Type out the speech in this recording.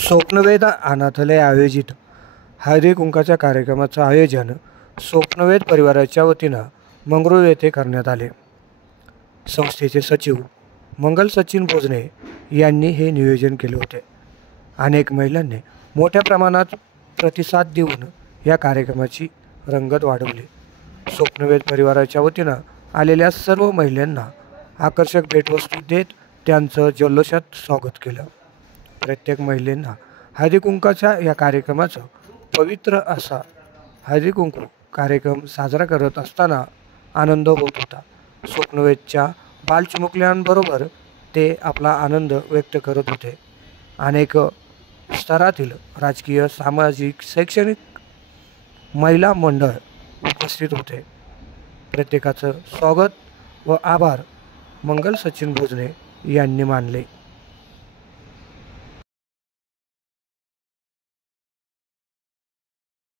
स्वप्नवेद अनाथालय आयोजित हळदी कुंकाच्या कार्यक्रमाचं आयोजन स्वप्नवेद परिवाराच्या वतीनं मंगरूळ येथे करण्यात आले। संस्थेचे सचिव मंगल सचिन भोजने यांनी हे नियोजन केले होते। अनेक महिलांनी मोठ्या प्रमाणात प्रतिसाद देऊन या कार्यक्रमाची रंगत वाढवली। स्वप्नवेद परिवाराच्या वतीनं आलेल्या सर्व महिलांना आकर्षक भेटवस्तू देत त्यांचं जल्लोषात स्वागत केलं। प्रत्येक महिलेंना हळदी कुंकाच्या या कार्यक्रमाचा पवित्र असा हळदी कुंकू कार्यक्रम साजरा करत असताना आनंद होत होता। स्वप्नवेदच्या बालचिमुकल्यांबरोबर ते आपला आनंद व्यक्त करत होते। अनेक स्तरातील राजकीय, सामाजिक, शैक्षणिक महिला मंडळ उपस्थित होते। प्रत्येकाचं स्वागत व आभार मंगल सचिन भोजने यांनी मानले।